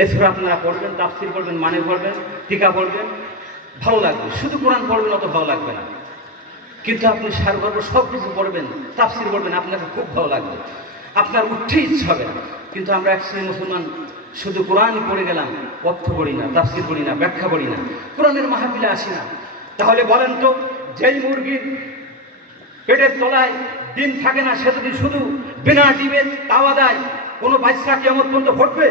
এই সূরা আপনারা পড়বেন, তাফসীর করবেন, মানে পড়বেন, টিকা পড়বেন, ভালো লাগবে। শুধু কোরআন পড়বেন অত ভালো লাগবে না, কিন্তু আপনি সারগর্ব সব কিছু পড়বেন, তাফসীর পড়বেন, আপনাকে খুব ভালো লাগবে, আপনার উঠতে ইচ্ছা হবে না। কিন্তু আমরা এক শ্রেণীর মুসলমান শুধু কোরআনই পড়ে গেলাম, অর্থ পড়ি না, তাফসীর পড়ি না, ব্যাখ্যা পড়ি না, কোরআনের মাহফিলে আসি না। তাহলে বলেন তো, যেই মুরগির পেটের তলায় ডিম থাকে না, সে যদি শুধু বিনা ডিমের তাওয়া দেয়, কোনো বাচ্চা কিয়ামত পর্যন্ত ঘটবে?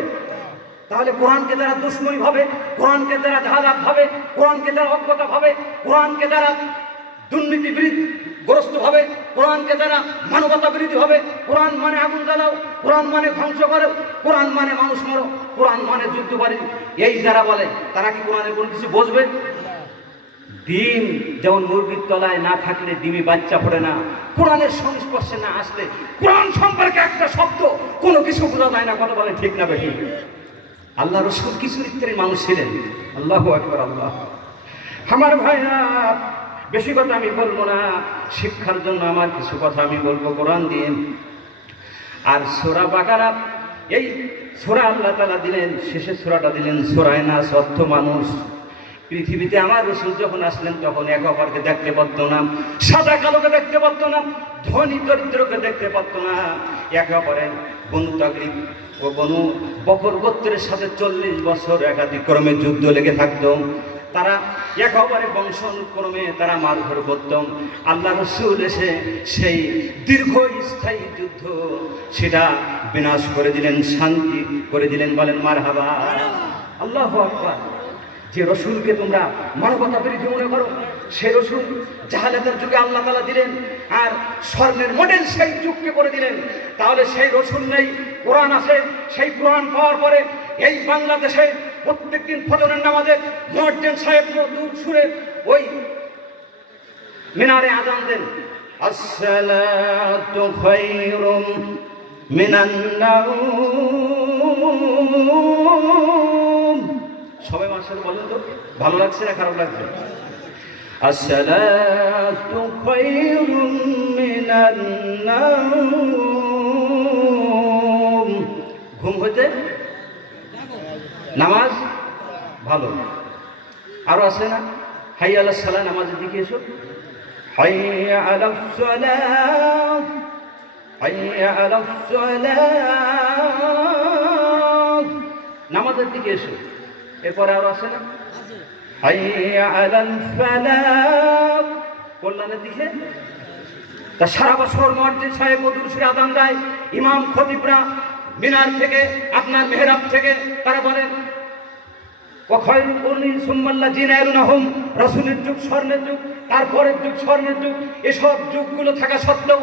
তাহলে কোরআনকে যারা দুশ্মনী ভাবে, কোরআনকে যারা জাহাদাত ভাবে, কোরআনকে যারা অজ্ঞতা ভাবে, কোরআনকে যারা দুর্নীতিগ্রস্ত হবে, কোরআনকে যারা মানবতা বিরোধী হবে, কোরআন মানে আগুন জ্বালাও, কোরআন মানে ধ্বংস করো, কোরআন মানে মানুষ মারো, কোরআন মানে যুদ্ধ বাড়ি, এই যারা বলে, তারা কি কোরআনের কোনো কিছু বুঝবে? ডিম যেমন মুরগির তলায় না থাকলে ডিমে বাচ্চা ফোটে না, কোরআনের সংস্পর্শে না আসলে কোরআন সম্পর্কে একটা শব্দ কোনো কিছু বোঝা যায় না। কথা বলে ঠিক না বেশি? আল্লাহ রসুল কিছু ইত্যাদি মানুষ ছিলেন। আল্লাহু আকবার। আল্লাহ, আমার ভাইরা, বেশি কথা আমি বলবো না, শিক্ষার জন্য আমার কিছু কথা আমি বলবো কোরআন দিয়ে। আর সূরা বাকারা, এই সূরা আল্লাহ তাআলা দিলেন, শেষের সূরাটা দিলেন সূরা নাস, অর্থ মানুষ। পৃথিবীতে আমার রসুল যখন আসলেন তখন এক অপরকে দেখতে পারত না, সাদা কালোকে দেখতে পারত না, ধনী দরিদ্রকে দেখতে পারত না। একে অপরের বনু তাগরিব ও বনু বকর গোত্রের সাথে 40 বছর একাধিক্রমে যুদ্ধ লেগে থাকত। তারা একেবারে বংশানুক্রমে তারা মারধর করত। আল্লাহ রসুল এসে সেই দীর্ঘস্থায়ী যুদ্ধ সেটা বিনাশ করে দিলেন, শান্তি করে দিলেন। বলেন মারহাবা। আল্লাহু আকবার। যে রসুলকে তোমরা মানবতা বিরোধী মনে করো, সেই রসুল জাহালাতের যুগে আল্লাহ তাআলা দিলেন, আর স্বর্ণের মডেল সেই যুগকে করে দিলেন। তাহলে সেই রসুল নেই, কোরআন আছে। সেই কোরআন পাওয়ার পরে এই বাংলাদেশে প্রত্যেকদিন ফজরের নামাজে মুয়াজ্জিন সাহেব দূর সুরে ওই মিনারে আযান দেন, আসসালাতু খায়রুম মিনান নাওম। সবাই মাশাআল্লাহ বলেন তো, ভালো লাগছে না খারাপ লাগছে? আসসালাতু খায়রুম মিনান নাওম। ঘুম হইতে নামাজ ভালো। আরো আছে না? হাইয়া আলাস সালাহ, নামাজের দিকে এসো। হাইয়া আলাস সালাহ, হাইয়া আলাস সালাহ, নামাজের দিকে এসো। এরপরে আরো আছে না? হাইয়া আলাল ফালাহ, কল্যাণের দিকে। তা সারা বছর মুয়াজ্জিন সাহেব মধুর সুরে আযান দেয়, ইমাম খতিবরা মিনার থেকে, আপনার মেহরাব থেকে তারা বলেন ওয়াখায়রুল কুরুনি সুম্মাল্লাযিনা ইয়ালুনাহুম, রাসূলের যুগ স্বর্ণের যুগ, তারপরের যুগ স্বর্ণের যুগ। এসব যুগগুলো থাকা সত্ত্বেও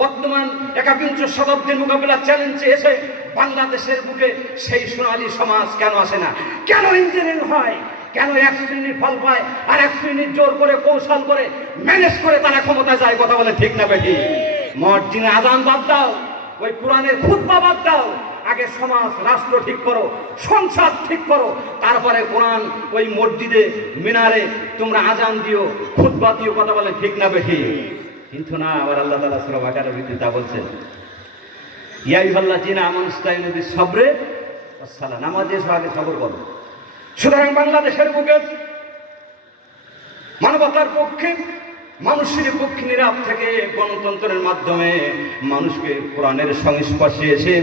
বর্তমান 21 শতাব্দীর মোকাবিলা চ্যালেঞ্জে এসে বাংলাদেশের বুকে সেই সোনালী সমাজ কেন আসে না? কেন ইঞ্জিনিয়ারিং হয়? কেন এক শ্রেণীর ফল পায় আর এক শ্রেণীর জোর করে কৌশল করে ম্যানেজ করে তারা ক্ষমতা যায়? কথা বলে ঠিক না বেশি? মুয়াজ্জিনে আযান বাদ দাও, ওই কোরআনের খুতবা বাদ দাও, আগে সমাজ রাষ্ট্র ঠিক করো, সংসার ঠিক করো, তারপরে কোরআন ওই মসজিদে মিনারে তোমরা আযান দিও, খুতবা দিও। কথা বলে ঠিক না বেশি? কিন্তু না, আবার আল্লাহ তাআলা সূরা বাকারার ভিতরে তা বলছেন, ইয়া আইয়ুহাল্লাযিনা আমানু ইসতাঈনু বিস-সাবরি ওয়াস-সালাহ, নামাজে আগে সবর করো। সুতরাং বাংলাদেশের বুকে মানবতার পক্ষে, মানুষের পক্ষে নীরব থেকে গণতন্ত্রের মাধ্যমে মানুষকে কোরআনের সংস্পর্শে এসে,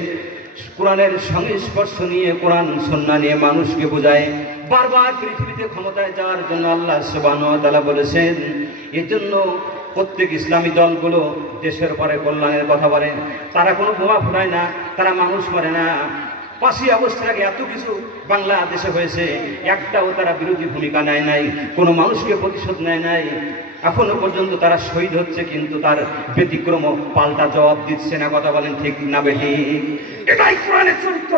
কোরআনের সংস্পর্শ নিয়ে, কোরআন সুন্নাহ নিয়ে মানুষকে বোঝায়। বারবার পৃথিবীতে ক্ষমতায় যাওয়ার জন্য আল্লাহ সুবহানাহু ওয়া তাআলা বলেছেন। এজন্য প্রত্যেক ইসলামী দলগুলো দেশের পরে কল্যাণের কথা বলে। তারা কোনো বোমা ফুটায় না, তারা মানুষ মারে না। 5ই আগস্টের আগে এত কিছু বাংলাদেশে হয়েছে, একটাও তারা বিরোধী ভূমিকা নেয় নাই, কোনো মানুষকে প্রতিশোধ নেয় নাই। এখনো পর্যন্ত তারা শহীদ হচ্ছে, কিন্তু তার ব্যতিক্রম পাল্টা জবাব দিচ্ছে না। কথা বলেন ঠিক না বেশি? এটাই কোরআনের চরিত্র।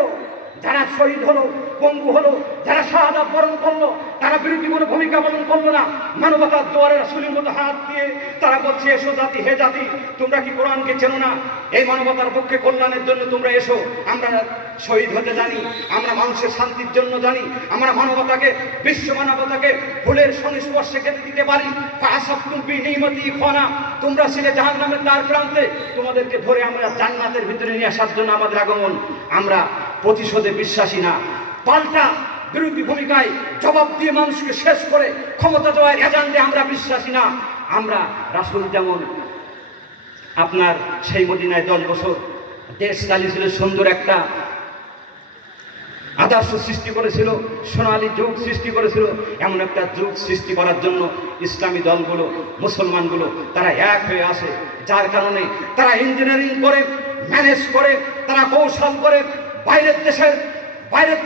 যারা শহীদ হলো, পঙ্গু হলো, যারা শাহাদাত বরণ করলো, তারা বিরোধী কোনো ভূমিকা পালন করলো না। মানবতার দুয়ারে রাসূলের মতো হাত দিয়ে তারা বলছে, এসো জাতি, হে জাতি, তোমরা কি কোরআনকে চেনো না? এই মানবতার পক্ষে কল্যাণের জন্য তোমরা এসো। আমরা শহীদ হতে জানি, আমরা মানুষের শান্তির জন্য জানি, আমরা মানবতাকে, বিশ্ব মানবতাকে ফুলের সংস্পর্শে কেটে দিতে পারি। ফাআসাবতুম বিনিমাতি ইখওয়ানা, তোমরা ছিলে জাহান্নামের দ্বার প্রান্তে, তোমাদেরকে ধরে আমরা জান্নাতের ভিতরে নিয়ে আসার জন্য আমাদের আগমন। আমরা প্রতিশোধে বিশ্বাসী না, পাল্টা বিরোধী ভূমিকায় জবাব দিয়ে মানুষকে শেষ করে ক্ষমতা দেওয়ার এজেন্ডে আমরা বিশ্বাসী না। আমরা রাসূল যেমন আপনার সেই মদিনায় 10 বছর দেশ চালিয়েছিল, সুন্দর একটা আদর্শ সৃষ্টি করেছিল, সোনালী যুগ সৃষ্টি করেছিল, এমন একটা যুগ সৃষ্টি করার জন্য ইসলামী দলগুলো, মুসলমানগুলো তারা এক হয়ে আসে, যার কারণে তারা ইঞ্জিনিয়ারিং করে, ম্যানেজ করে, তারা কৌশল করে, বাইরের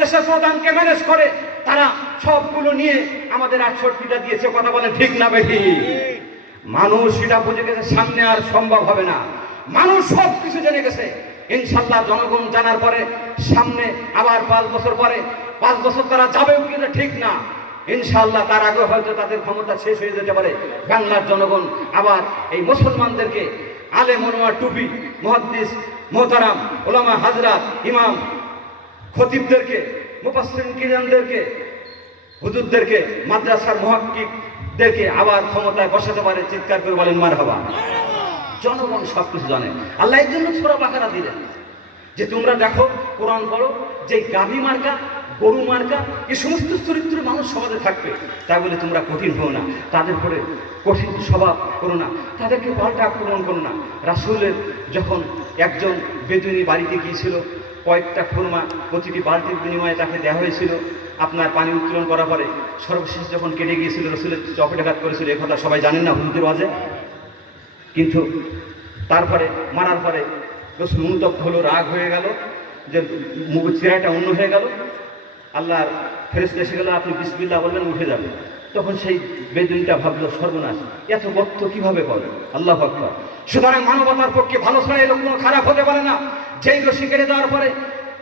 দেশের প্রধানকে ম্যানেজ করে, তারা সবগুলো নিয়ে আমাদের 68টা দিয়েছে। কথা বলেন ঠিক না বেশি? মানুষ এটা বুঝে গেছে সামনে আর সম্ভব হবে না, মানুষ সব কিছু জেনে গেছে। ইনশাল্লাহ জনগণ জানার পরে সামনে আবার 5 বছর পরে, 5 বছর তারা যাবেও কিনা ঠিক না, ইনশাল্লাহ তার আগে হয়তো তাদের ক্ষমতা শেষ হয়ে যেতে পারে। বাংলার জনগণ আবার এই মুসলমানদেরকে আলেম ওলামা, টুপি, মুহাদ্দিস, মোহতারাম, ওলামা হাজরাত, ইমাম, খতিবদেরকে, মুফাসসিরিন কিরামদেরকে, হুজুরদেরকে, মাদ্রাসার মুহাক্কিকদেরকে আবার ক্ষমতায় বসাতে পারে। চিৎকার করে বলেন মারহাবা। জনগণ সব কিছু জানে। আল্লাহ এর জন্য সূরা বাকারা দিলেন যে তোমরা দেখো, কোরআন পড়ো, যে গাভী মার্কা, গরু মার্কা, এই সমস্ত চরিত্রের মানুষ সমাজে থাকবে, তাই বলে তোমরা কঠিন হও না, তাদের পরে কঠিন স্বভাব করো না, তাদেরকে পাল্টা আক্রমণ করো না। রাসূলের যখন একজন বেদুইনি বাড়িতে গিয়েছিল, কয়েকটা খুরমা প্রতিটি বালতির বিনিময়ে তাকে দেওয়া হয়েছিল। আপনার পানি উত্তোলন করার পরে সর্বশেষ যখন কেটে গিয়েছিল, রাসূলের চপেটাঘাত করেছিল, এ কথা সবাই জানেন না হুজুরদের ওয়াজে। কিন্তু তারপরে মারার পরে রাসূল অনুতপ্ত হলো, রাগ হয়ে গেল, যে চেহারাটা অন্য হয়ে গেল। আল্লাহর ফেরেশতা এসে গেল, আপনি বিসমিল্লাহ বলবেন, উঠে যাবে। তখন সেই বেদুইনটা ভাবলো, সর্বনাশ, এত গর্ত কিভাবে করে, আল্লাহু আকবার। সুতরাং মানবতার পক্ষে ভালো ছাড়া এরকম কোনো খারাপ হতে পারে না। যেই রশি কেটে দেওয়ার পরে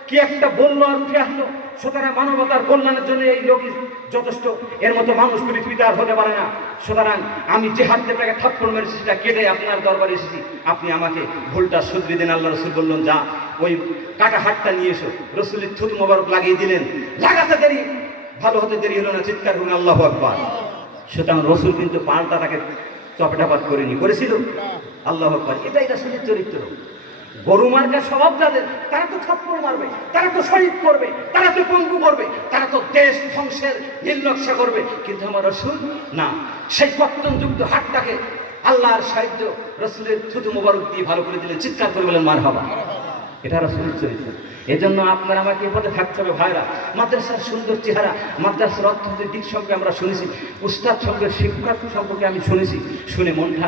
কি একটা বললো আর উঠে আসলো, সুতরাং মানবতার কল্যাণের জন্য এই লোকই যথেষ্ট, এর মতো মানুষ পৃথিবীতে আর হতে পারে না। সুতরাং আমি যে হাত দিয়ে তাকে থাপ্পড় মেরেছি, সেটা কেটে আপনার দরবারে এসেছি, আপনি আমাকে ভুলটা শুধরে দিন। আল্লাহ রাসূল বললেন, যা ওই কাটা হাতটা নিয়ে এসো। রাসূলের থুতু মোবারক লাগিয়ে দিলেন, লাগাতে দেরি, ভালো হতে দেরি হলো না। চিৎকার করুন আল্লাহু আকবার। সুতরাং রাসূল কিন্তু পাল্টা তাকে চপেটাপাত করেনি, করেছিল? আল্লাহু আকবার। এটাই রাসূলের চরিত্র। গরু মার্কা স্বভাব যাদের, তারা তো থাপ্পড় মারবে, তারা তো শহীদ করবে, তারা তো পঙ্গু করবে, তারা তো দেশ ধ্বংসের নীলনকশা করবে। কিন্তু আমার রাসূল না, সেই পত্তনযুক্ত হাতটাকে আল্লাহর সাহায্য রাসূলের থুতু মোবারক দিয়ে ভালো করে দিলেন। চিৎকার করে বলেন মারহাবা। এটা রাসূলের চরিত্র। এজন্য আপনার আমাকে এ পথে থাকতে হবে ভাইরা। মাদ্রাসার সুন্দর চেহারা, মাদ্রাসার অর্থনৈতিক দিক সম্পর্কে আমরা শুনেছি, উস্তাদ সম্পর্কে, শিক্ষক সম্পর্কে আমি শুনেছি, শুনে মনটা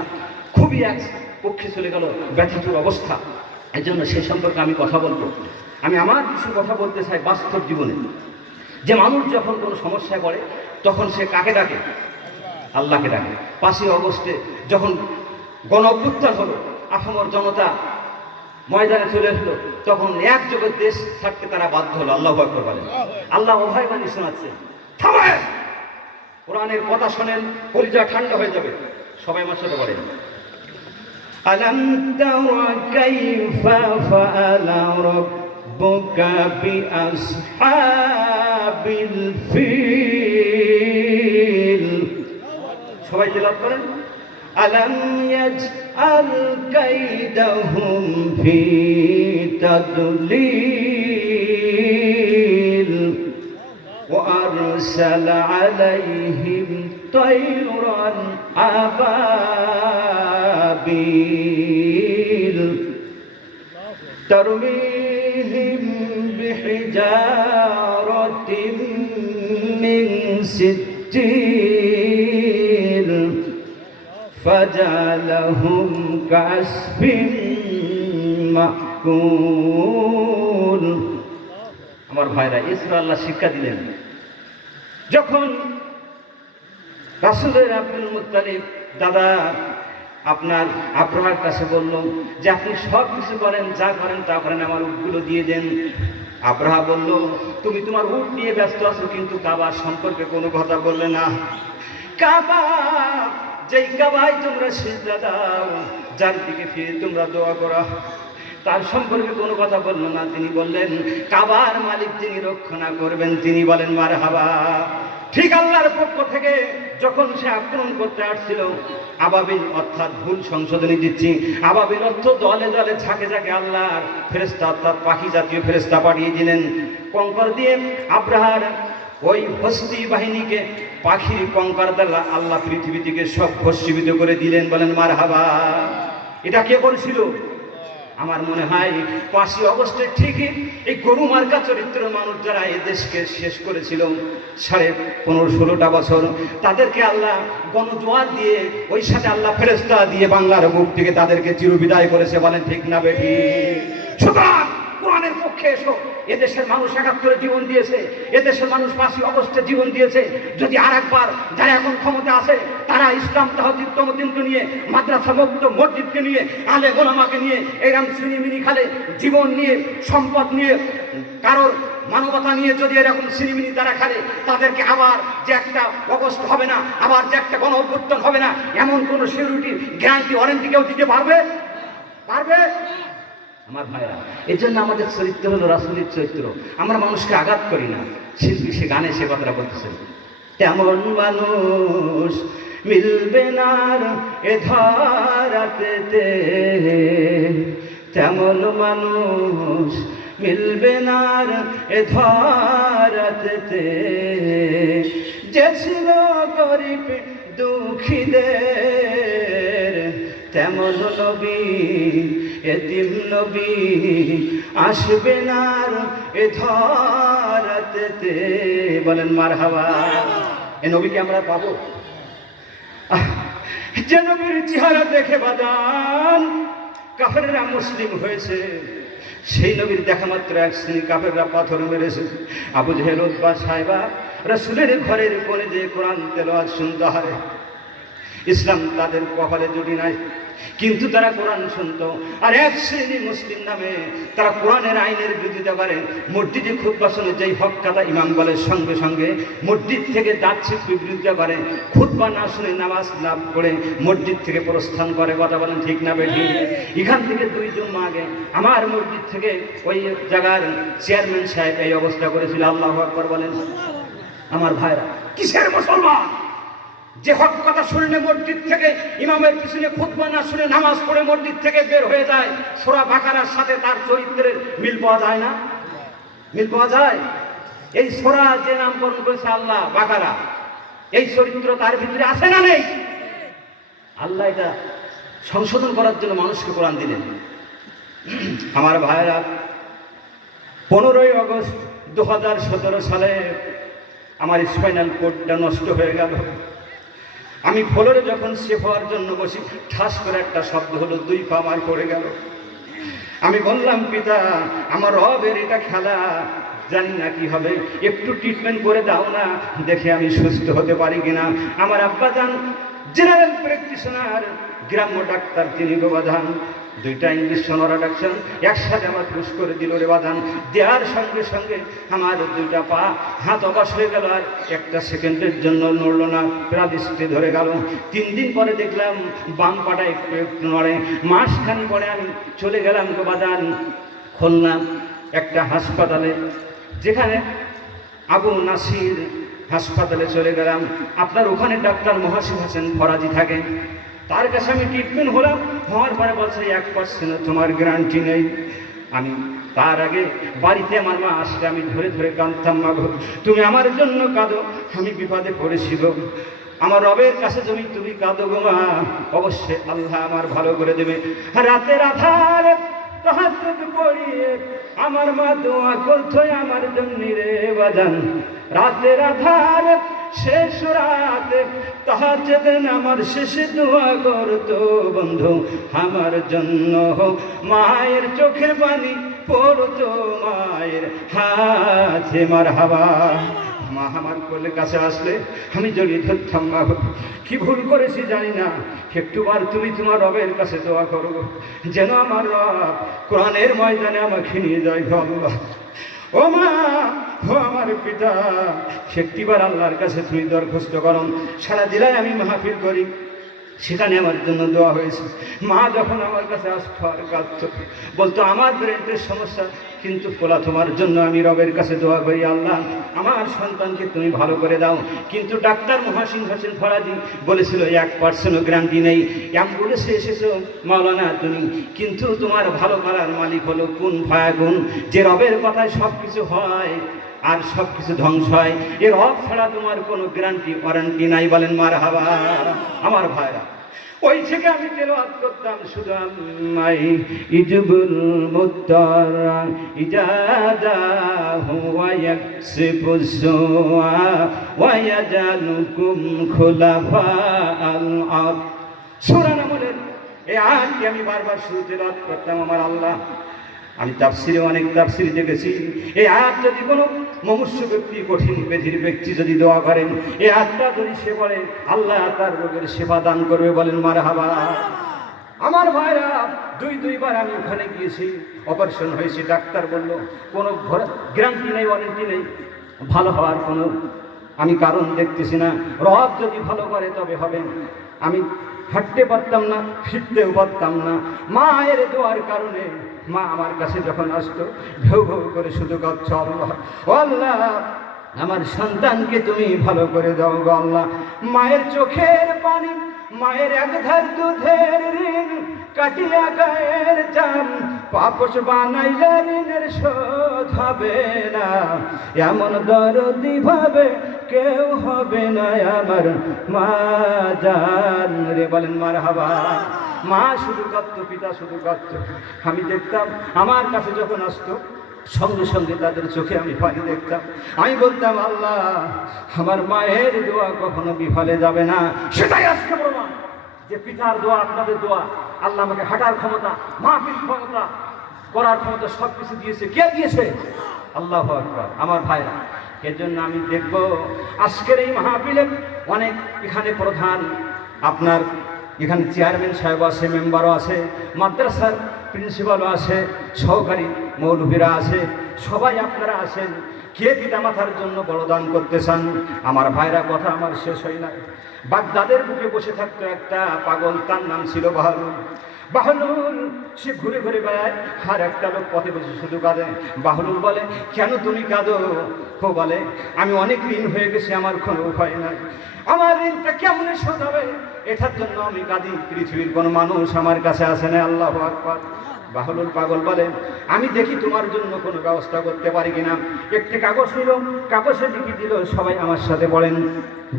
খুবই এক পক্ষে চলে গেল, ব্যথাতুর অবস্থা। এই জন্য সেই সম্পর্কে আমি কথা বলবো। আমি আমার কিছু কথা বলতে চাই বাস্তব জীবনে, যে মানুষ যখন কোনো সমস্যায় পড়ে তখন সে কাকে ডাকে? আল্লাহকে ডাকে। 5ই আগস্টে যখন গণ অভ্যুত্থান হলো, আপামর জনতা ময়দানে চলে এসলো, তখন একযোগে দেশ ছাড়তে তারা বাধ্য হলো। আল্লাহু আকবার বলেন। আল্লাহ অভয় বাণী শোনাচ্ছে, থামেন, কোরআনের কথা শোনেন, কলিজা ঠান্ডা হয়ে যাবে। সবাই আমার সাথে বলেন, ألم تر كيف فعل ربك بأصحاب الفيل। সবাই তেলাওয়াত করেন, ألم يجعل كيدهم في تضليل وأرسل عليهم طيرا أبابيل ترميهم بحجارة من سجيل فجعلهم كعصف মাকুল। আমার ভাইরা, ইসরা আল্লাহ শিক্ষা দিলেন, যখন রাসূলের আব্দুল মুত্তালিব দাদা আপনার আব্রাহার কাছে বলল যে আপনি সব কিছু করেন, যা করেন তা করেন, আমার উটগুলো দিয়ে দেন। আব্রাহা বলল, তুমি তোমার উট নিয়ে ব্যস্ত আছো, কিন্তু কাবার সম্পর্কে কোনো কথা বললে না। কাবা, যেই কাবায় তোমরা সিজদা দাও, যার দিকে ফিরে তোমরা দোয়া করো, তার সম্পর্কে কোনো কথা বললো না। তিনি বললেন কাবার মালিক যিনি রক্ষণা করবেন তিনি বলেন মারহাবা। ঠিক আল্লাহর পক্ষ থেকে যখন সে আক্রমণ করতে আসছিল, আবাবিল অর্থাৎ ভুল সংশোধনী দিচ্ছি, আবাবিল অর্থ দলে দলে ঝাঁকে ঝাঁকে আল্লাহর ফেরেশতা অর্থাৎ পাখি জাতীয় ফেরেশতা পাঠিয়ে দিলেন কঙ্কর দিয়ে। আব্রাহার ওই হস্তি বাহিনীকে পাখির কঙ্কর দ্বারা আল্লাহ পৃথিবী থেকে সব ভস্মীভূত করে দিলেন, বলেন মারহাবা। এটা কে বলছিল? আমার মনে হয় 5ই অগস্টে ঠিকই এই গরু মার্কা চরিত্রের মানুষ যারা এই দেশকে শেষ করেছিল 15-16টা বছর, তাদেরকে আল্লাহ গণজোয়ার দিয়ে ওই সাথে আল্লাহ ফেরেশতা দিয়ে বাংলার বুক থেকে তাদেরকে চিরবিদায় করেছে, বলেন ঠিক না বেটি? সুতরাং কোরআনের পক্ষে এসো। এদেশের মানুষ 71-এ জীবন দিয়েছে, এদেশের মানুষ 5ই অগস্টে জীবন দিয়েছে। যদি আর একবার যারা এখন ক্ষমতা আছে তারা ইসলাম তাহজিদ তমদিনকে নিয়ে, মাদ্রাসা মুক্ত মসজিদকে নিয়ে, আলে গোলামাকে নিয়ে এরকম সিনিমিনি খালে জীবন নিয়ে, সম্পদ নিয়ে, কারোর মানবতা নিয়ে যদি এরকম সিনিমিনি তারা খেলে, তাদেরকে আবার যে একটা অগস্ট হবে না, আবার যে একটা গণ অভ্যুত্থান হবে না, এমন কোনো সিকিউরিটি গ্যারান্টি ওয়ারেন্টি কেউ দিতে পারবে? আমার ভাইরা, এই জন্য আমাদের চরিত্র হলো রাসূলের চরিত্র। আমরা মানুষকে আঘাত করি না। শিল্পী সে গানে সে কথাটা বলতেছে, তেমন মানুষ মিলবে না এ ধরাতে, তেমন মানুষ মিলবে না এ ধরাতে, যে ছিল গরিব দুঃখীদের তেমন নবী এতিম নবী আসবে না এ ধরাতে, বলেন মারহাবা। এ নবীকে আমরা পাবো? যে নবীর চেহারা দেখে বাদান কাফেররা মুসলিম হয়েছে, সেই নবীর দেখা মাত্র এক শ্রেণী কাফেররা পাথর মেরেছে। আবু জেহেল উতবা সাহেবা রাসূলের ঘরের কোণে যে কোরআন তেলাওয়াত শুনতে হয়, ইসলাম তাদের কপালে জুড়ি নাই, কিন্তু তারা কোরআন শুনত। আর এক শ্রেণী মুসলিম নামে তারা কোরআনের আইনের বিরোধিতা করে। মসজিদে খুতবা শুনে যেই হক কথা ইমাম বলে সঙ্গে সঙ্গে মসজিদ থেকে যাচ্ছে বিরোধিতা করে, খুতবা না শুনে নামাজ লাভ করে মসজিদ থেকে প্রস্থান করে। কথা বলেন ঠিক না বেঠি? এখান থেকে 2 জুম্মা আগে আমার মসজিদ থেকে ওই জায়গার চেয়ারম্যান সাহেব এই অবস্থা করেছিল। আল্লাহু আকবার বলেন। আমার ভাইরা, কিসের মুসলমান যে হক কথা শুনলে মসজিদ থেকে ইমামের পিছনে খুতবা না শুনে নামাজ পড়ে মসজিদ থেকে বের হয়ে যায়, সূরা বাকারার সাথে তার চরিত্রের মিল পাওয়া যায় না? মিল পাওয়া যায়। এই সূরা যে নামকরণ করেছে আল্লাহ বাকারা, এই চরিত্র তার ভিতরে আছে না নেই? আল্লাহ এটা সংশোধন করার জন্য মানুষকে কোরআন দিলেন। আমার ভাইরা, 15ই অগস্ট 2017 সালে আমার স্পাইনাল কোডটা নষ্ট হয়ে গেল। আমি ফ্লোরে যখন সেফ হওয়ার জন্য বসি, ঠাস করে একটা শব্দ হলো, 2 পা আমার পড়ে গেল। আমি বললাম, পিতা আমার রবের এটা খেলা, জানি না কি হবে, একটু ট্রিটমেন্ট করে দাও না, দেখে আমি সুস্থ হতে পারি কিনা। আমার আব্বা যান জেনারেল প্র্যাকটিশনার, গ্রাম্য ডাক্তার, তিনি বাবাধান 2টা ইংলিশ সোনারা ডাকছেন, একসাথে আমার পুশ করে দিল রে বাদান। দেওয়ার সঙ্গে সঙ্গে আমার 2টা পা হাত অবাস হয়ে গেল, আর 1 সেকেন্ডের জন্য নড়ল না, প্যারালিসিসে ধরে গেল। 3 দিন পরে দেখলাম বাম পাটা একটু একটু নড়ে। মাসখানি পরে আমি চলে গেলাম গো বাদান খুলনা একটা হাসপাতালে, যেখানে আবু নাসির হাসপাতালে চলে গেলাম। আপনার ওখানে ডাক্তার মহাসিন হাসান ফরাজি থাকেন, তার কাছে আমি ট্রিটমেন্ট হলাম। হওয়ার পরে বলছে 1% তোমার গ্যারান্টি নেই। আমি তার আগে বাড়িতে আমার মা আসলে আমি ধরে ধরে কাঁদতাম, মা গো তুমি আমার জন্য কাঁদো, আমি বিপদে পড়েছি গো, আমার রবের কাছে তুমি কাঁদো গো মা, অবশ্যই আল্লাহ আমার ভালো করে দেবে। রাতের আধার তাহাজ্জুদ পড়িয়ে আমার মা দোয়া করতো আমার জন্য রে বাজান। রাতের আধার শেষ রাতে তাহাজ্জুদ নামাজ শেষে দোয়া করতো বন্ধু আমার জন্য, মায়ের চোখের পানি পড়তো মায়ের হাতে মারহাবা। মা আমার কোলের কাছে আসলে আমি জড়িয়ে ধরতাম, মা কি ভুল করেছি জানি না, একটুবার তুমি তোমার রবের কাছে দোয়া করো যেন আমার রব কোরআনের ময়দানে আমাকে নিয়ে যায় গো আল্লাহ। ও মা, ও আমার পিতা, একটিবার আল্লাহর কাছে তুমি দরখাস্ত করো। সারা জেলায় আমি মাহফিল করি, সেখানে আমার জন্য দোয়া হয়েছে। মা যখন আমার কাছে আসতো আর কাঁদত, বলতো আমার ব্রেনের সমস্যা, কিন্তু পোলা তোমার জন্য আমি রবের কাছে দোয়া করি, আল্লাহ আমার সন্তানকে তুমি ভালো করে দাও। কিন্তু ডাক্তার মহাসিন হোসেন ফরাজি বলেছিল 1% গ্যারান্টি নেই। অ্যাম্বুলেন্সে এসেছো মাওলানা তুমি, কিন্তু তোমার ভালো করার মালিক হলো কুন ফায়াকুন, যে রবের কথায় সব কিছু হয় আর সব কিছু ধ্বংস হয়। এর রব ছাড়া তোমার কোনো গ্যারান্টি ওয়ারেন্টি নাই। বলেন মারহাবা। আমার ভাইরা, ওই থেকে আমি তেলাওয়াত করতাম শুধু আম্মাই ইজবুল মুত্তারা ইজাদা হুয়া ইয়াকসিফুস সুআ ওয়া ইয়াজালুকুম খুলাফা আল আরদ। সূরা নামলের এই আয়াতটি আমি বারবার শুরু তেলাওয়াত করতাম। আমার আল্লাহ, আমি তাফসিরে অনেক তাফসির দেখেছি, এই আয়াত যদি কোনো মুমূর্ষু ব্যক্তি, কঠিন ব্যাধির ব্যক্তি যদি দোয়া করেন, এই আয়াতটা যদি সে বলে, আল্লাহ তার রোগের সেবা দান করবে। বলেন মারহাবা। আমার ভাইরা, দুইবার আমি ওখানে গিয়েছি, অপারেশন হয়েছে। ডাক্তার বলল কোনো গ্যারান্টি নেই, ওয়ারেন্টি নেই, ভালো হওয়ার কোনো আমি কারণ দেখতেছি না। রব যদি ভালো করে তবে হবে। আমি হাঁটতে পারতাম না, ফিরতেও পারতাম না। মায়ের দোয়ার কারণে মা আমার কাছে যখন আসতো, ভেউ ভেউ করে শুধু কাঁদছে, আল্লাহ আল্লাহ আমার সন্তানকে তুমি ভালো করে দাও গো আল্লাহ। মায়ের চোখের পানি, মায়ের একধার দুধের ঋণ কাটিয়া গায়ের জাম, পাপস বানাইলে ঋণের শোধ হবে না। এমন দরদি ভাবে কেউ হবে না আমার মা জান রে। বলেন মারহাবা। মা শুধু কাঁদতো, পিতা শুধু কাঁদতো। আমি দেখতাম আমার কাছে যখন আসতো, সঙ্গে সঙ্গে তাদের চোখে আমি পানি দেখতাম। আমি বলতাম, আল্লাহ আমার মায়ের দোয়া কখনো বিফলে যাবে না। সেটাই আজকে প্রমাণ যে পিতার দোয়া, আপনাদের দোয়া, আল্লাহ আমাকে হাঁটার ক্ষমতা, মাহফিল ক্ষমতা করার ক্ষমতা সব কিছু দিয়েছে। কে দিয়েছে? আল্লাহু আকবার। আমার ভাইরা, এর জন্য আমি দেখব আজকের এই মাহফিলে অনেক এখানে প্রধান, আপনার এখানে চেয়ারম্যান সাহেব আছে, মেম্বারও আছে, মাদ্রাসার প্রিন্সিপালও আছে, সহকারী মৌলভীরা আছে, সবাই আপনারা আছেন। কে পিতামাতার জন্য বড় দান করতে চান? আমার ভাইরা, কথা আমার শেষ হয় না। বাগদাদের বুকে বসে থাকতো একটা পাগল, তার নাম ছিল বাহলুল। বাহলুল সে ঘুরে ঘুরে বেড়ায়, আর একটা লোক পথে বসে শুধু কাঁদে। বাহলুল বলে, কেন তুমি কাঁদো? ও বলে, আমি অনেক ঋণ হয়ে গেছি, আমার কোনো উপায় নাই, আমার ঋণটা কেমন শোধ হবে, এটার জন্য আমি কাঁদি। পৃথিবীর কোনো মানুষ আমার কাছে আসে না। আল্লাহু আকবার। বাহলুল পাগল বলে, আমি দেখি তোমার জন্য কোনো ব্যবস্থা করতে পারি কিনা। একটি কাগজ নিল, কাগজে লিখে দিল, সবাই আমার সাথে পড়েন,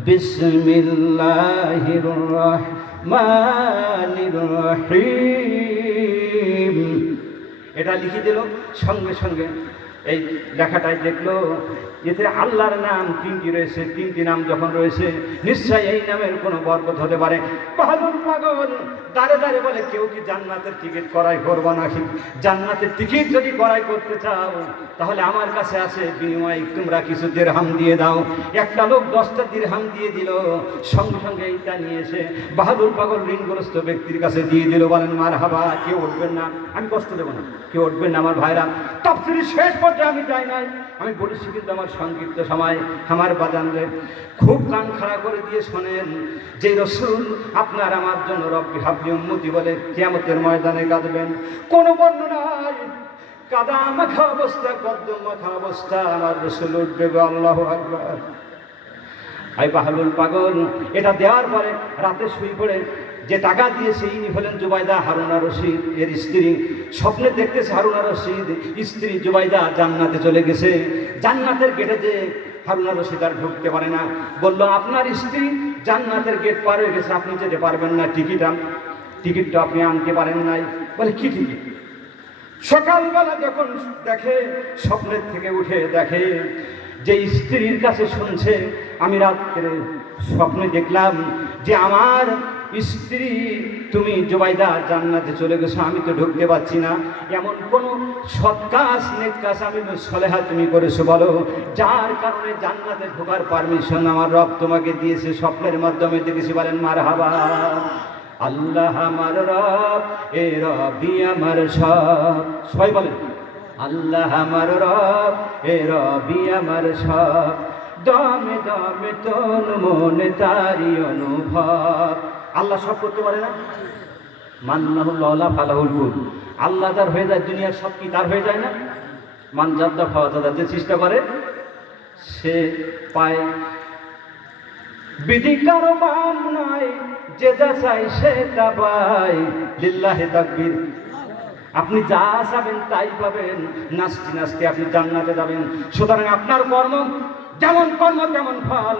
বিসমিল্লাহির রহমানির রহিম। এটা লিখে দিল। সঙ্গে সঙ্গে এই লেখাটাই দেখলো, এতে আল্লাহর নাম 3টি রয়েছে। 3টি নাম যখন রয়েছে, নিশ্চয় এই নামের কোনো বরকত হতে পারে। বাহলুল পাগল দাঁড়ে দাঁড়ে বলে, কেউ কি জান্নাতের টিকিট করাই করবো নাকি? জান্নাতের টিকিট যদি করাই করতে চাও, তাহলে আমার কাছে আছে, বিনিময়ে তোমরা কিছু দিরহাম দিয়ে দাও। একটা লোক 10টা দিরহাম দিয়ে দিল। সঙ্গে সঙ্গে এইটা নিয়ে এসে বাহলুল পাগল ঋণগ্রস্ত ব্যক্তির কাছে দিয়ে দিল। বলেন মারহাবা। কেউ উঠবেন না, আমি কষ্ট দেবো না, কেউ উঠবেন না। আমার ভাইরা, তাফসীরের শেষ পর্যায়ে আমি যাই নাই, আমি বলেছি, কিন্তু আমার সংক্ষিপ্ত সময়, আমার বাজানরে খুব কান খাড়া করে দিয়ে শোনেন, যে রসুল আপনার আমার জন্য রব্বি হাবলি উম্মতি বলে কিয়ামতের ময়দানে কাঁদবেন। কোনো বর্ণনায় কাদা মাখা অবস্থা, কদ্দম মাখা অবস্থা আমার রসুল উঠবে। আল্লাহু আকবার। এই বাহলুল পাগল এটা দেওয়ার পরে রাতে শুয়ে পড়ে, যে টাকা দিয়েছে ইনি হলেন জুবাইদা হারুনা রশিদ এর স্ত্রী। স্বপ্নে দেখতেছে হারুনা রশিদ স্ত্রী জুবাইদা জান্নাতে চলে গেছে। জান্নাতের গেটে যে হারুনা রশিদ আর ঢুকতে পারে না। বলল, আপনার স্ত্রী জান্নাতের গেট পার হয়ে গেছে, আপনি যেতে পারবেন না, টিকিটটা আপনি আনতে পারেন নাই। বলে, কি টিকিট? সকালবেলা যখন দেখে, স্বপ্নের থেকে উঠে দেখে যে স্ত্রীর কাছে শুনছে, আমি রাত্রে স্বপ্নে দেখলাম যে আমার স্ত্রী তুমি জুবাইদা জান্নাতে চলে গেছো, আমি তো ঢুকতে পারছি না। এমন কোন সৎ কাজ, নেক কাজ আমি সলেহা তুমি করেছো বলো, যার কারণে জান্নাতে ঢোকার পারমিশন আমার রব তোমাকে দিয়েছে। স্বপ্নের মাধ্যমে দেখেছি। বলেন মারহাবা। আল্লাহ আমার রব, এ রবি আমার সব। সবাই বলেন, আল্লাহ আমার রব, এ রবি আমার সব। দমে দমে তন মনে তারি অনুভব। আল্লাহ সব করতে পারে না? মান্নাহুল্লাহ ফালাহুল কুল, আল্লাহ তার হয়ে যায়, দুনিয়ার সব কি তার হয়ে যায় না? মান জাদ্দা ফাওয়াজাদা, যে চেষ্টা করে সে পায়। বিধি কারো বাম নয়, যে যা চাই সে তা পায়, লিল্লাহি তাকবীর। আপনি যা চাবেন তাই পাবেন, নাচতে নাচতে আপনি জান্নাতে যাবেন। সুতরাং আপনার কর্ম যেমন কর্ম তেমন ফল।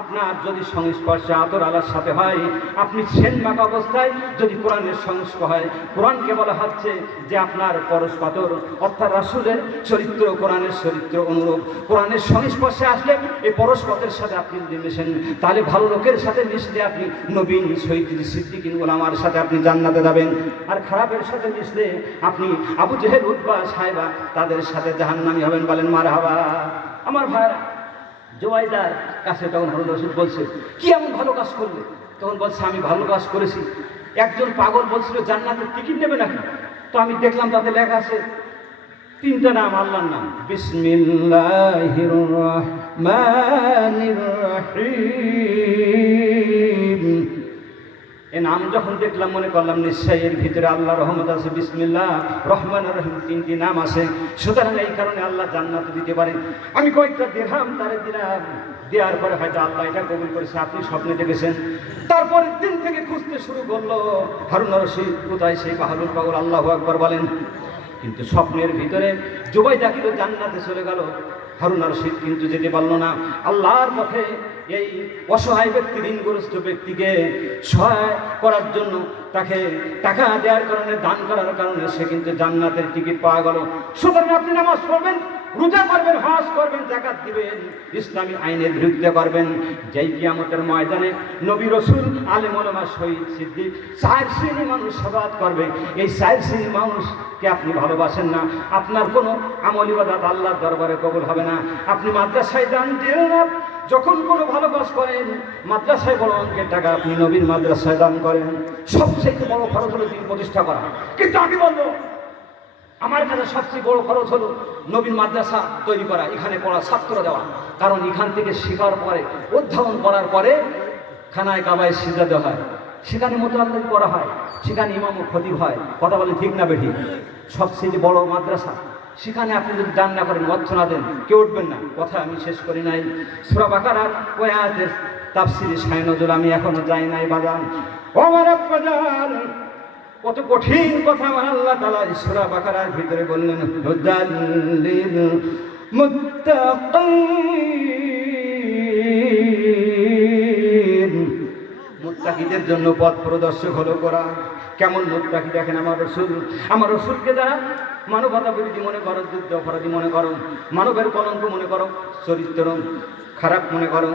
আপনার যদি সংস্পর্শে আতর আলার সাথে হয়, আপনি সেনমাকা অবস্থায় যদি কোরআনের সংস্পর্শ হয়, কোরআনকে বলা হচ্ছে যে আপনার পরশ পাথর, অর্থাৎ রাসূলের চরিত্র কোরআনের চরিত্র অনুরূপ। কোরআনের সংস্পর্শে আসলে এই পরশ পাথরের সাথে আপনি যদি মিশেন, তাহলে ভালো লোকের সাথে মিশলে আপনি নবীন, শহীদ, সিদ্দিকিন, ওলামার সাথে আপনি জান্নাতে যাবেন। আর খারাপের সাথে মিশলে আপনি আবু জেহেল, উতবা, সাইবা তাদের সাথে জাহান্নামী হবেন। বলেন মারহাবা। আমার ভাইরা, জুবাইদার কাছে তখন হারুন রশিদ বলছে, কি এমন ভালো কাজ করলে? তখন বলছে, আমি ভালো কাজ করেছি। একজন পাগল বলছিল জান্নাতের টিকিট নেবে নাকি, তো আমি দেখলাম তাতে লেখা আছে 3টা নাম, আল্লাহর নাম, বিসমিল্লাহির রহমানির রহিম। এই নাম যখন দেখলাম মনে করলাম নিশ্চয়ই এর ভিতরে আল্লাহ রহমত আছে, বিসমিল্লাহ রহমান রহিম 3টি নাম আছে। সুতরাং এই কারণে আল্লাহ জান্নাত দিতে পারে। আমি কয়েকটা দিরহাম তারে দিলাম, দেওয়ার পরে হয়তো আল্লাহ এটা কবুল করেছে, আপনি স্বপ্নে দেখেছেন। তারপরের দিন থেকে খুঁজতে শুরু করলো হারুন রশিদ কোথায় সেই বাহালুল পাগল, আল্লাহু আকবার বলেন। কিন্তু স্বপ্নের ভিতরে জুবাইদা কিন্তু জান্নাতে চলে গেল, হারুন রশিদ কিন্তু যেতে পারল না। আল্লাহর পথে এই অসহায় ব্যক্তি, ঋণগ্রস্ত ব্যক্তিকে সহায় করার জন্য তাকে টাকা দেওয়ার কারণে, দান করার কারণে সে কিন্তু জান্নাতের টিকিট পাওয়া গেল। সুতরাং আপনি নামাজ পড়বেন, রোজা করবেন, হজ করবেন, যাকাত দিবেন, ইসলামী আইনের বিরুদ্ধে করবেন, যেই কিয়ামতের ময়দানে নবী রাসূল, আলেম ওলামা, শহীদ, সিদ্দিক 4 শ্রেণীর মানুষ শাফাআত করবে। এই 4 শ্রেণীর মানুষকে আপনি ভালোবাসেন না, আপনার কোনো আমল ইবাদত আল্লাহর দরবারে কবুল হবে না। আপনি মাদ্রাসায় দান দিলেন না, যখন কোনো ভালো কাজ করেন, মাদ্রাসায় বড় অঙ্কের টাকা আপনি নবীর মাদ্রাসায় দান করেন। সবচেয়ে বড় খরচ হলো দিন প্রতিষ্ঠা করা। কিন্তু আমি বলবো, আমার কাছে সবচেয়ে বড় খরচ হলো নবীন মাদ্রাসা তৈরি করা, এখানে পড়া, ছাত্র দেওয়া। কারণ এখান থেকে শেখার পরে, অধ্যয়ন করার পরে খানায় কাবায় সিজদা দেওয়া হয়, সেখানে মোতাল্লিম করা হয়, সেখানে ইমাম ও খতিব হয়। কথা বলে ঠিক না বেঠিক? সবচেয়ে বড় মাদ্রাসা, সেখানে আপনি যদি দান না করেন, অর্থ না দেন, কেউ উঠবেন না। কথা আমি শেষ করি নাই। সূরা বাকারার ওই আয়াতের তাফসীরে শায়ে নজুল আমি এখনো যাই নাই বাজান। ও আমার বাজান, কত কঠিন কথা আমার আল্লাহ তাআলা সূরা বাকারার ভিতরে বললেন, হুদাল লিল মুত্তাকিন। মুত্তাকিদের জন্য পথ প্রদর্শক হলো কোরআন। কেমন মুত্তাকি দেখেন, আমার রসুলকে যারা মানবতা বিরোধী মনে করো, যুদ্ধ অপরাধী মনে করো, মানবের কলঙ্ক মনে করো, চরিত্র খারাপ মনে করো,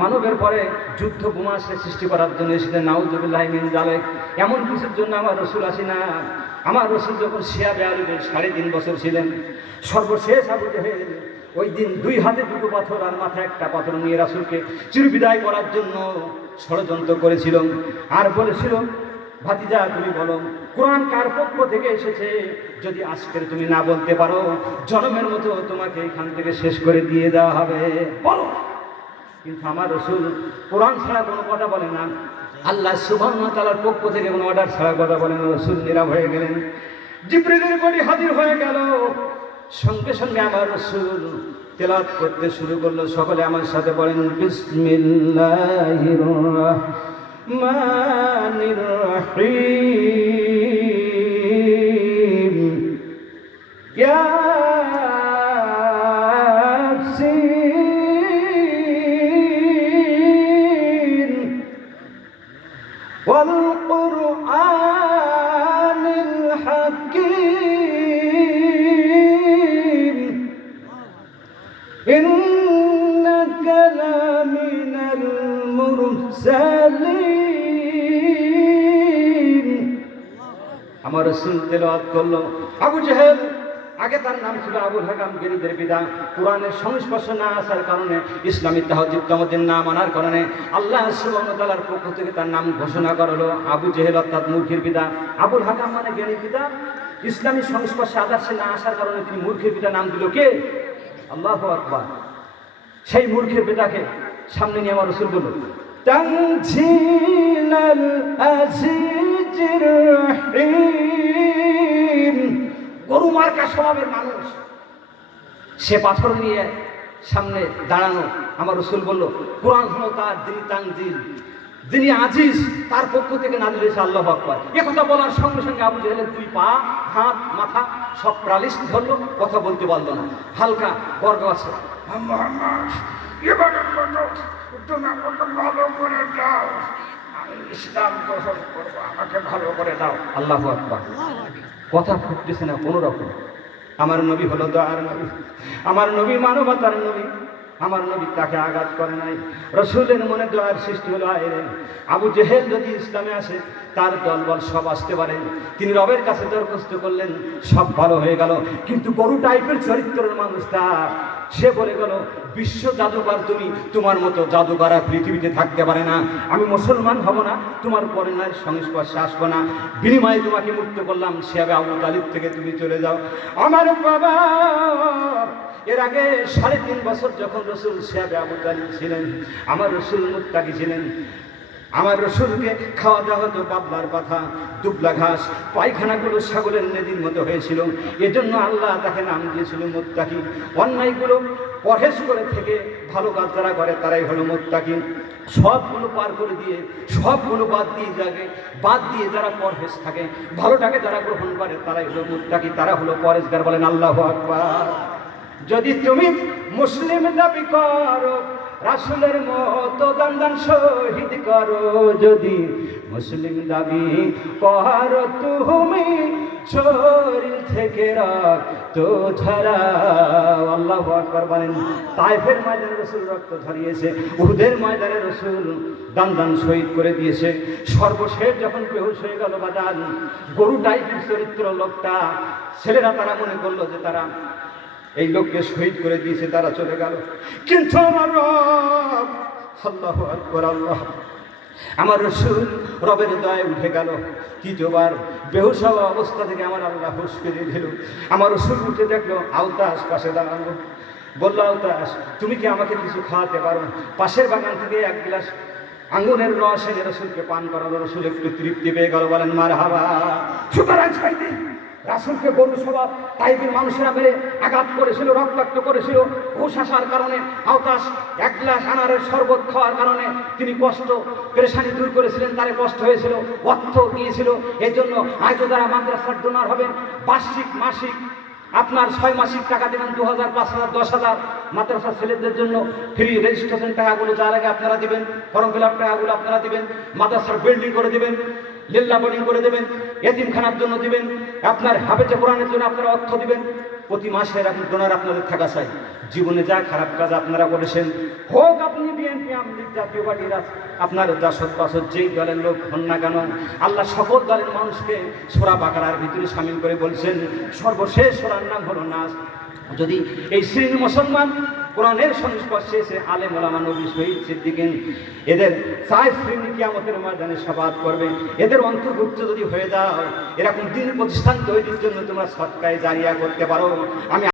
মানবের পরে যুদ্ধ বোমা সৃষ্টি করার জন্য এসেছে, নাউযুবিল্লাহি মিন যালিক, এমন কিছুর জন্য আমার রসুল আসি না। আমার রসুল যখন শিয়া বেয়ালুদের 3.5 বছর ছিলেন, সর্বশেষ আবু জেহেল ওই দিন 2 হাতে 2 পাথর আর মাথায় 1টা পাথর নিয়ে রাসূলকে চিরবিদায় করার জন্য ষড়যন্ত্র করেছিল। আর বলেছিল, ভাতিজা তুমি বলো কোরআন কার পক্ষ থেকে এসেছে, যদি আজকের তুমি না বলতে পারো, জনমের মতো তোমাকে এখান থেকে শেষ করে দিয়ে দেওয়া হবে, বলো। কিন্তু আমার রাসূল কোরআন ছাড়া কোনো কথা বলে না, আল্লাহ সুবহানাহু ওয়া তাআলার পক্ষ থেকে কোনো অর্ডার ছাড়া কথা বলে না। রাসূল নীরব হয়ে গেলেন। জিবরিলের বাড়ি হাজির হয়ে গেল, সঙ্গে সঙ্গে আমার রাসূল তেলাওয়াত করতে শুরু করলো। সকলে আমার সাথে বলেন, বিসমিল্লাহির রহমানির রহিম। ইয়াসিন ওয়াল কুরআনিল হাকীম ইন্নাকা লামিনাল মুরসালিন। আমার রাসূল তেলাওয়াত করলো। আবু জেহেল, আগে তার নাম ছিল আবুল হাকাম, গেরিদের পিতা। কোরআনের সংস্পর্শ না আসার কারণে, ইসলামী তাহজিব তামদ্দিন না মানার কারণে আল্লাহ সুবহানাহু ওয়া তাআলার পক্ষ থেকে তার নাম ঘোষণা করা হলো আবু জেহেল, অর্থাৎ মূর্খের পিতা। আবুল হাকাম মানে জ্ঞানীর পিতা। ইসলামী সংস্পর্শে আদর্শে না আসার কারণে তিনি মূর্খের পিতা নাম দিল কে? আল্লাহু আকবার। সেই মূর্খের পিতাকে সামনে নিয়ে আমার রাসূল বলল, তানজিলাল আজিজির রহিম। গরু মার্কা স্বভাবের মানুষ, সে পাথর নিয়ে সামনে দাঁড়ানো। আমার রসুল বলল, কোরআন হলো তার, যিনি তানজিল, যিনি আজিজ, তার পক্ষ থেকে নাজিল হয়েছে। আল্লাহু আকবার। এ কথা বলার সঙ্গে সঙ্গে আবু জেহেলের দুই পা, হাত, মাথা সব প্রালিশ ধরলো, কথা বলতে পারলো না, হালকা গর্ব আছে। এবারের মতো তুমি আমাকে ভালো করে দাও, আমি ইসলাম গ্রহণ করবো, আমাকে ভালো করে দাও। আল্লাহু আকবার। কথা ফুটতেছে না কোনো রকম। আমার নবী হলো দয়ার নবী, আমার নবী মানবতার নবী, আমার নবী তাকে আঘাত করে নাই। রসুলের মনে দয়ার সৃষ্টি হলো, আয়রে আবু জেহেল যদি ইসলামে আসে তার দলবল সব আসতে পারে। তিনি রবের কাছে দরখাস্ত করলেন, সব ভালো হয়ে গেল। কিন্তু গরু টাইপের চরিত্রের মানুষটা, সে বলে গেল, বিশ্ব জাদুকর তুমি, তোমার মতো জাদুকর আর পৃথিবীতে থাকতে পারে না। আমি মুসলমান হব না, তোমার পরিণয়ের সংস্পর্শে আসবো না, বিনিময়ে তোমাকে মুক্ত করলাম, সে হবে আবু তালিব থেকে তুমি চলে যাও। আমার বাবা এর আগে 3.5 বছর যখন রসুল শিয়াবে আবু তালিব ছিলেন, আমার রসুল মুত্তাকি ছিলেন। আমার রসুলকে খাওয়া দাওয়া হতো বাবলার পাতা, দুবলা ঘাস, পায়খানাগুলো ছাগলের নেদির মতো হয়েছিল। এজন্য আল্লাহ তাকে নাম দিয়েছিল মুত্তাকি। অন্যায়গুলো পরহেজ করে থেকে ভালো কাজ যারা করে তারাই হলো মুত্তাকি। সবগুলো পার করে দিয়ে, সবগুলো বাদ দিয়ে যারা পরহেজ থাকে, ভালোটাকে যারা গ্রহণ করে তারাই হলো মুত্তাকি, তারা হলো পরহেজগার। বলেন আল্লাহু আকবার। যদি তুমি মুসলিম দাবি করো, রাসূলের মতো দান শহীদ করো, যদি মুসলিম দাবি করো তুমি, শরীর থেকে রক্ত ঝরাও। আল্লাহু আকবার বলেন। তায়েফের ময়দানে রসুল রক্ত ঝরিয়েছে, উহুদের ময়দানে রসুল দান শহীদ করে দিয়েছে। সর্বশেষ যখন বেহুশ হয়ে গেল বাজান, গরু টাইপের চরিত্র লোকটা, ছেলেরা তারা মনে করলো যে তারা এই লোককে শহীদ করে দিয়েছে, তারা চলে গেল। কিন্তু আমার রব, আল্লাহু আকবার, আল্লাহ, আমার রসুল রবের দয়ায় উঠে গেল। তৃতীয়বার বেহুশ হওয়া অবস্থা থেকে আমার আল্লাহ হুঁশ ফিরিয়ে দিল। আমার রসুল উঠে দেখলো, আওতাস পাশে দাঁড়ালো, বললো, আওতাস তুমি কি আমাকে কিছু খাওয়াতে পারো? পাশের বাগান থেকে 1 গ্লাস আঙ্গুরের রস এনে রসুলকে পান করালো। রসুল একটু তৃপ্তি পেয়ে গেল। বলেন মারহাবা। সুতরাং চাইতে রাসূলকে গরু স্বভাব টাইপের মানুষেরা মেরে আঘাত করেছিল, রক্তাক্ত করেছিল। হুঁশ আসার কারণে আওতাস 1 গ্লাস আনারের শরবত খাওয়ার কারণে তিনি কষ্ট পেরেশানি দূর করেছিলেন, তার কষ্ট হয়েছিল, অর্থ দিয়েছিল। এই জন্য আজও যারা মাদ্রাসার ডোনার হবেন, বার্ষিক মাসিক আপনার 6 মাসিক টাকা দেবেন, 2000, 5000, 10,000 মাদ্রাসার ছেলেদের জন্য ফ্রি রেজিস্ট্রেশন টাকাগুলো যার আগে আপনারা দিবেন, ফর্ম ফিল আপ টাকাগুলো আপনারা দিবেন, মাদ্রাসার বিল্ডিং করে দেবেন, লিল্লা বোর্ডিং করে দেবেন, এতিমখানার জন্য দিবেন, আপনার হাফেজে কোরআনের জন্য আপনারা অর্থ দিবেন। প্রতি মাসে এরকম ডোনার আপনাদের থাকা চাই। জীবনে যা খারাপ কাজ আপনারা করেছেন, হোক আপনি বিএনপি, আওয়ামী লীগ, জাতীয় পার্টির আপনার জাসদ পাসদ যেই দলের লোক হন না কেন, আল্লাহ সকল দলের মানুষকে সূরা বাকারার ভিতরে শামিল করে বলছেন, সর্বশেষ সূরার নাম হলো নাস। যদি এই শ্রেণী মুসলমান কোরআনের সংস্পর্শে এসে আলেম ওলামা, নবী, শহীদ, সিদ্দিকিন, এদের 4 শ্রেণী কিয়ামতের ময়দানে শাফাআত করবে। এদের অন্তর্ভুক্ত যদি হয়ে যাও, এরকম দিন প্রতিষ্ঠান তৈরির জন্য তোমরা সদকায়ে জারিয়া করতে পারো। আমি